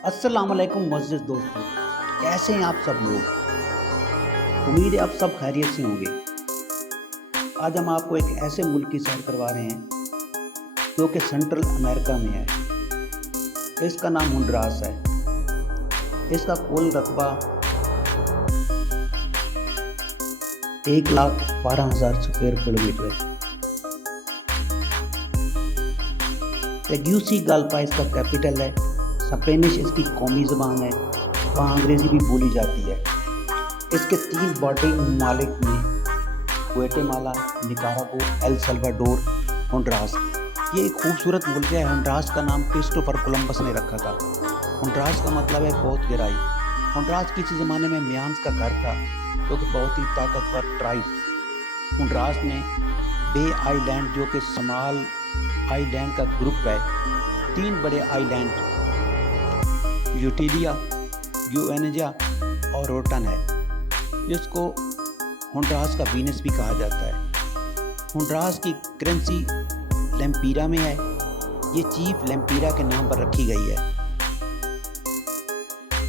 अस्सलाम वालेकुम मुअज़्ज़िज़ दोस्तों, कैसे हैं आप सब लोग। उम्मीद है आप सब खैरियत से होंगे। आज हम आपको एक ऐसे मुल्क की सैर करवा रहे हैं जो कि सेंट्रल अमेरिका में है। इसका नाम होंडुरास है। इसका कुल रकबा 1,12,000 स्क्वायर किलोमीटर है। तेगुसिगाल्पा इसका कैपिटल है। स्पेनिश इसकी कौमी ज़बान है, वहाँ अंग्रेज़ी भी बोली जाती है। इसके 3 बॉर्डरिंग ममालिक में Guatemala, Nicaragua, El Salvador, Honduras. ये एक खूबसूरत मुल्क है। होंडुरास का नाम क्रिस्टोफर कोलंबस ने रखा था। होंडुरास का मतलब है बहुत गहराई। होंडुरास किसी ज़माने में मियान्स का घर था जो कि बहुत ही ताकतवर ट्राइब। होंडुरास में बे आइलैंड जो कि स्मॉल आइलैंड का ग्रुप है, 3 बड़े आइलैंड यूटिलिया, यूएनजा और रोटन है, जिसको होंडुरास का वीनस भी कहा जाता है। होंडुरास की करेंसी लेम्पिरा में है। ये चीफ लेम्पिरा के नाम पर रखी गई है।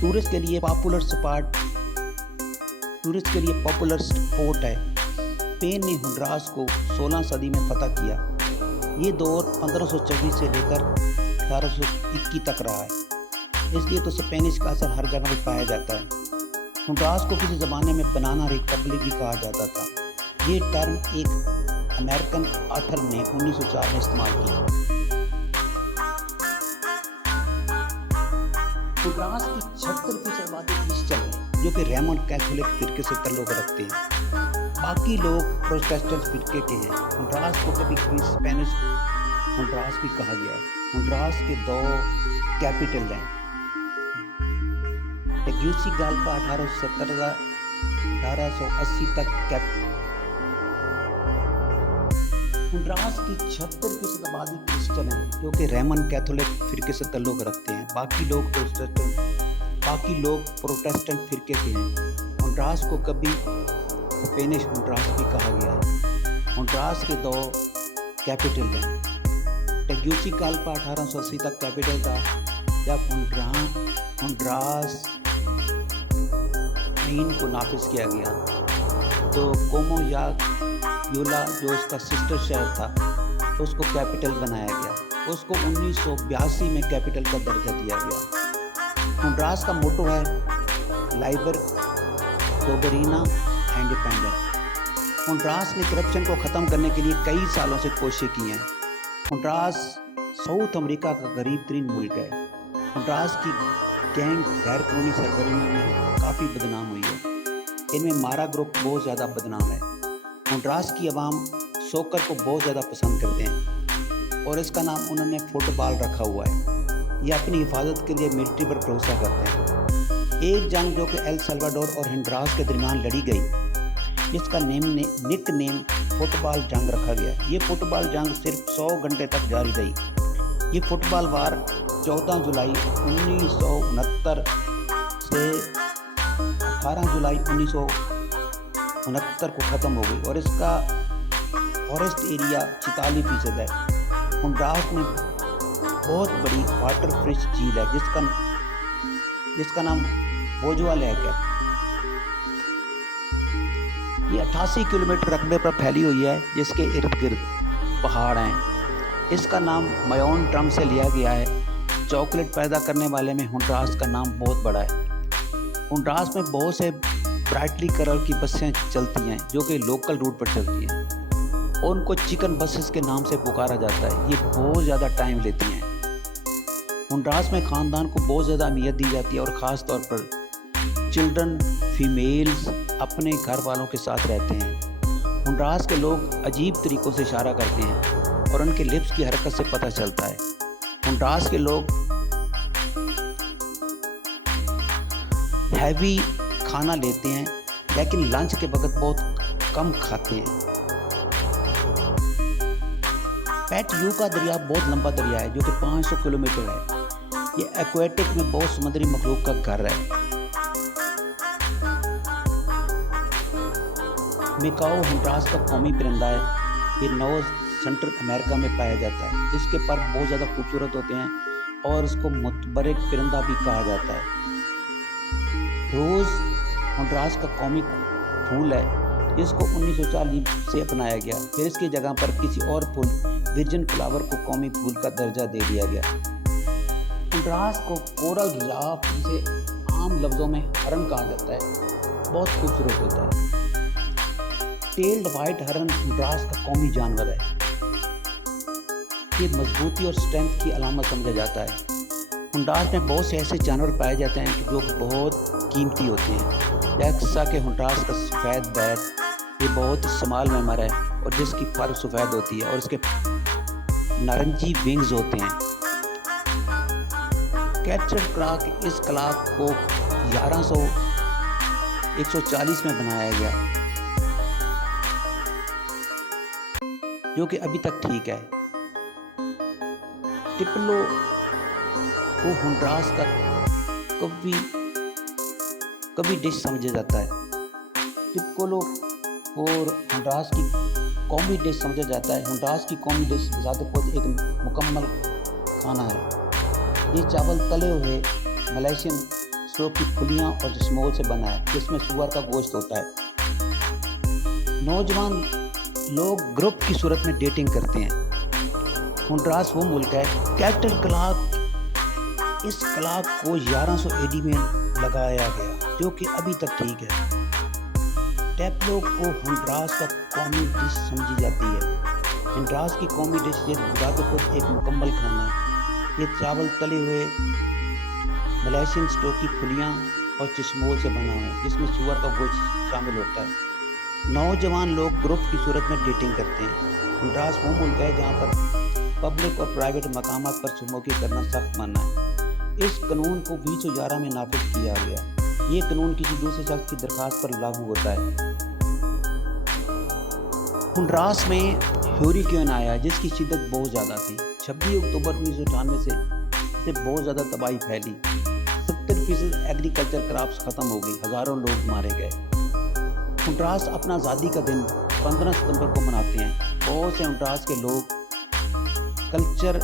टूरिस्ट के लिए पॉपुलर स्पॉट है। स्पेन ने होंडुरास को 16 सदी में फतह किया। ये दौर 1524 से लेकर 1821 तक रहा है, इसलिए तो स्पेनिश का असर हर जगह में पाया जाता है। होंडुरास को किसी ज़माने में बनाना रिपब्लिक भी कहा जाता था। ये टर्म एक अमेरिकन ऑथर ने 1904 में इस्तेमाल किया। होंडुरास की 76% आबादी क्रिश्चियन है, जो कि रोमन कैथोलिक फिरके से ताल्लुक़ रखते हैं। बाकी लोग प्रोटेस्टेंट फिरके के हैं। होंडुरास को कभी स्पेनिश होंडुरास भी कहा गया है। होंडुरास के 2 कैपिटल हैं। तेगुसिगाल्पा 1880 तक होंडुरास की 76% आबादी क्रिश्चियन है, जो कि रोमन कैथोलिक फिरके से ताल्लुक़ रखते हैं। बाकी लोग प्रोटेस्टेंट फिरके के हैं। होंडुरास को कभी स्पेनिश होंडुरास भी कहा गया है। होंडुरास के 2 कैपिटल हैं। तेगुसिगाल्पा 1880 तक कैपिटल था। जब होंडुरास आइन को नाफिज किया गया तो कोमोयायोला जो उसका सिस्टर शहर था, उसको कैपिटल बनाया गया। उसको 1982 में कैपिटल का दर्जा दिया गया। होंडुरास का मोटो है लाइबर सोबरीना इंडिपेंडेंट। होंडुरास ने करप्शन को ख़त्म करने के लिए कई सालों से कोशिशें की हैं। होंडुरास साउथ अमेरिका का गरीब तरीन मुल्क है। होंडुरास की गैंग गैर कानूनी सरगर्मियों में काफ़ी बदनाम हुई है। इनमें मारा ग्रुप बहुत ज़्यादा बदनाम है। होंडुरास की आवाम सोकर को बहुत ज़्यादा पसंद करते हैं और इसका नाम उन्होंने फुटबॉल रखा हुआ है। ये अपनी हिफाजत के लिए मिलिट्री पर भरोसा करते हैं। एक जंग जो कि एल सल्वाडोर और होंडुरास के दरमियान लड़ी गई, जिसका निक नेम फुटबॉल जंग रखा गया। ये फुटबॉल जंग सिर्फ 100 घंटे तक जारी रही। ये फुटबॉल वार 14 जुलाई 1969 से 18 जुलाई 1969 को ख़त्म हो गई और इसका फॉरेस्ट एरिया 46% है। होंडुरास में बहुत बड़ी वाटर फिश झील है जिसका नाम बोजुआ लेक है। ये 88 किलोमीटर रकबे पर फैली हुई है, जिसके इर्द गिर्द पहाड़ हैं। इसका नाम मायोन ट्रम से लिया गया है। चॉकलेट पैदा करने वाले में होंडुरास का नाम बहुत बड़ा है। होंडुरास में बहुत से ब्राइटली कलर की बसें चलती हैं जो कि लोकल रूट पर चलती हैं और उनको चिकन बसेस के नाम से पुकारा जाता है। ये बहुत ज़्यादा टाइम लेती हैं। होंडुरास में ख़ानदान को बहुत ज़्यादा अहमियत दी जाती है और ख़ास तौर पर चिल्ड्रन फीमेल्स अपने घर वालों के साथ रहते हैं। होंडुरास के लोग अजीब तरीक़ों से इशारा करते हैं और उनके लिप्स की हरकत से पता चलता है। होंडुरास के लोग हैवी खाना लेते हैं, लेकिन लंच के वक्त बहुत कम खाते हैं। पैटयू का दरिया बहुत लंबा दरिया है जो कि 500 किलोमीटर है। ये एक्वेटिक में बहुत समुद्री मखलूक का घर है। मिकाओ होंडुरास का कौमी परिंदा है। ये नॉर्थ सेंट्रल अमेरिका में पाया जाता है। इसके पर बहुत ज़्यादा खूबसूरत होते हैं اور اس کو متبرک پرندہ بھی کہا جاتا ہے۔ روز ہنڈراس کا قومی پھول ہے جس کو 1940 سے اپنایا گیا، پھر اس کی جگہ پر کسی اور پھول ورجن فلاور کو قومی پھول کا درجہ دے دیا گیا۔ ہنڈراس کو کورل جراف، جسے عام لفظوں میں ہرن کہا جاتا ہے، بہت خوبصورت ہوتا ہے۔ ٹیلڈ وائٹ ہرن ہنڈراس کا قومی جانور ہے۔ یہ مضبوطی اور اسٹرینتھ کی علامت سمجھا جاتا ہے۔ ہنڈراس میں بہت سے ایسے جانور پائے جاتے ہیں جو بہت قیمتی ہوتے ہیں، جیسا کہ ہنڈراس کا سفید بیٹ، یہ بہت سمال میمر ہے اور جس کی فر سفید ہوتی ہے اور اس کے نارنجی ونگز ہوتے ہیں۔ کیچر کلاک، اس کلاک کو 140 میں بنایا گیا جو کہ ابھی تک ٹھیک ہے۔ ٹپلو کو ہنڈراس کا کبھی ڈش سمجھا جاتا ہے۔ ٹپلو کو ہنڈراس کی قومی ڈش سمجھا جاتا ہے۔ ہنڈراس کی قومی ڈش بذات خود ایک مکمل کھانا ہے۔ یہ چاول تلے ہوئے ملیشین سٹو کی پھلیاں اور چشمول سے بنا ہے جس میں سور کا گوشت ہوتا ہے۔ نوجوان لوگ گروپ کی صورت میں ڈیٹنگ کرتے ہیں۔ ہنڈراس وہ ملک ہے۔ کیچر کلاک، اس کلاک کو 1100 AD میں لگایا گیا جو کہ ابھی تک ٹھیک ہے۔ ٹیپلو کو ہنڈراس کا قومی ڈش سمجھی جاتی ہے۔ ہنڈراس کی قومی ڈش یہ بذات خود ایک مکمل کھانا ہے۔ یہ چاول تلے ہوئے ملیشین سٹو کی پھلیاں اور چشمول سے بنا ہوا ہے جس میں سور کا گوشت شامل ہوتا ہے۔ نوجوان لوگ گروپ کی صورت میں ڈیٹنگ کرتے ہیں۔ ہنڈراس وہ ملک ہے جہاں پر پبلک اور پرائیویٹ مقامات پر سموکنگ کرنا سخت منع ہے۔ اس قانون کو 2011 میں نافذ کیا گیا۔ یہ قانون کسی دوسرے شخص کی درخواست پر لاگو ہوتا ہے۔ ہنڈراس میں ہیوریکین آیا جس کی شدت بہت زیادہ تھی۔ 26 اکتوبر 1998 سے بہت زیادہ تباہی پھیلی۔ 70% ایگریکلچر کراپس ختم ہو گئی، ہزاروں لوگ مارے گئے۔ ہنڈراس اپنا آزادی کا دن 15 ستمبر کو مناتے ہیں۔ بہت سے ہنڈراس کے لوگ کلچر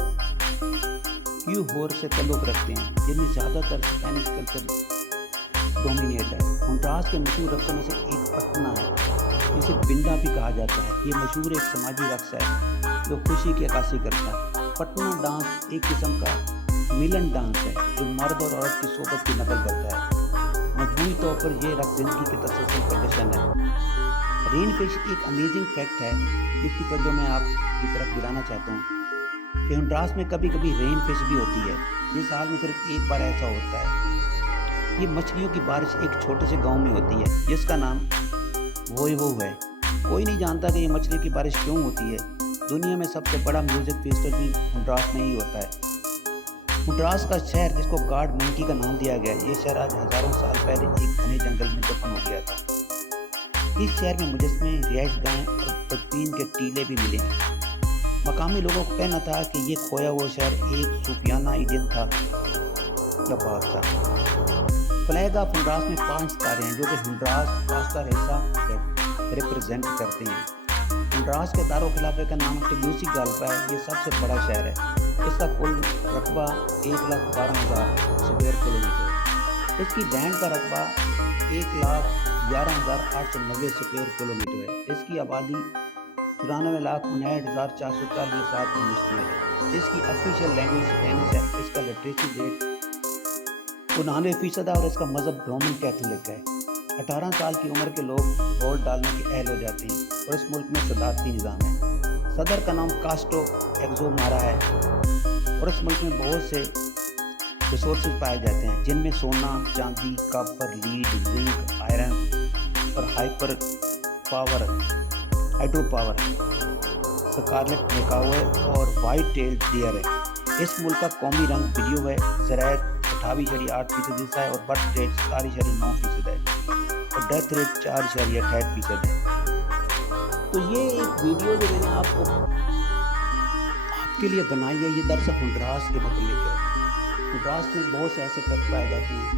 کیوہور سے تعلق رکھتے ہیں جن میں زیادہ تر اسپینش کلچر ڈومینیٹ ہے۔ ہنڈراس کے مشہور رقصوں میں سے ایک پٹنا ہے جسے بنڈا بھی کہا جاتا ہے۔ یہ مشہور ایک سماجی رقص ہے جو خوشی کی عکاسی کرتا ہے۔ پٹنا ڈانس ایک قسم کا ملن ڈانس ہے جو مرد اور عورت کی صحبت کی نقل کرتا ہے۔ مجموعی طور پر یہ رقص زندگی کے تسلسل کا جشن ہے۔ رین فش ایک امیزنگ فیکٹ ہے جس کی توجہ میں آپ کی طرف دلانا چاہتا ہوں کہ ہنڈراس میں کبھی کبھی رین فش بھی ہوتی ہے۔ یہ سال میں صرف ایک بار ایسا ہوتا ہے۔ یہ مچھلیوں کی بارش ایک چھوٹے سے گاؤں میں ہوتی ہے جس کا نام وویوو ہے۔ کوئی نہیں جانتا کہ یہ مچھلی کی بارش کیوں ہوتی ہے۔ دنیا میں سب سے بڑا میوزک فیسٹیول بھی ہنڈراس میں ہی ہوتا ہے۔ ہنڈراس کا شہر جس کو گاڈ منکی کا نام دیا گیا ہے، یہ شہر آج ہزاروں سال پہلے ایک گھنے جنگل میں دفن ہو گیا تھا۔ اس شہر میں مجسمے، رہائش گاہیں اور بدبین کے ٹیلے بھی ملے ہیں۔ مقامی لوگوں کا کہنا تھا کہ یہ کھویا ہوا شہر ایک صوفیانہ ایڈن تھا یا باغ تھا۔ فلیگ آف ہنڈراس میں 5 ستارے ہیں جو کہ ہنڈراس کاستا ریسا ریپرزینٹ کرتے ہیں۔ ہنڈراس کے دارالخلافے کا نام ٹیگوسیگالپا ہے۔ یہ سب سے بڑا شہر ہے۔ اس کا کل رقبہ 1,12,000 اسکوائر کلومیٹر ہے۔ اس کی لینڈ کا رقبہ 1,11,890 اسکوائر کلومیٹر ہے۔ اس کی آبادی 94,59,440 افراد پر مشتمل ہے۔ اس کی آفیشیل لینگویج اسپینش ہے۔ اس کا لٹریسی ریٹ 99% ہے اور اس کا مذہب رومن کیتھولک ہے۔ 18 سال کی عمر کے لوگ ووٹ ڈالنے کے اہل ہو جاتے ہیں اور اس ملک میں صدارتی نظام ہے۔ صدر کا نام کاسٹو ایگزو مارا ہے اور اس ملک میں بہت سے ریسورسز پائے جاتے ہیں جن میں سونا، چاندی، کاپر، لیڈ، زنک، آئرن اور ہائیڈرو پاور ہے۔ سکارلیٹ میکاؤ ہے اور وائٹ ٹیلڈ ڈیئر ہے۔ اس ملک کا قومی رنگ بلیو ہے۔ زراعت 28.8% حصہ ہے اور برتھ ریٹ 17.9% ہے اور ڈیتھ ریٹ 4.68% ہے۔ تو یہ ایک ویڈیو جو میں نے آپ کے لیے بنائی ہے، یہ دراصل ہنڈراس کے متعلق ہے۔ ہنڈراس میں بہت سے ایسے فیکٹ پائے جاتے ہیں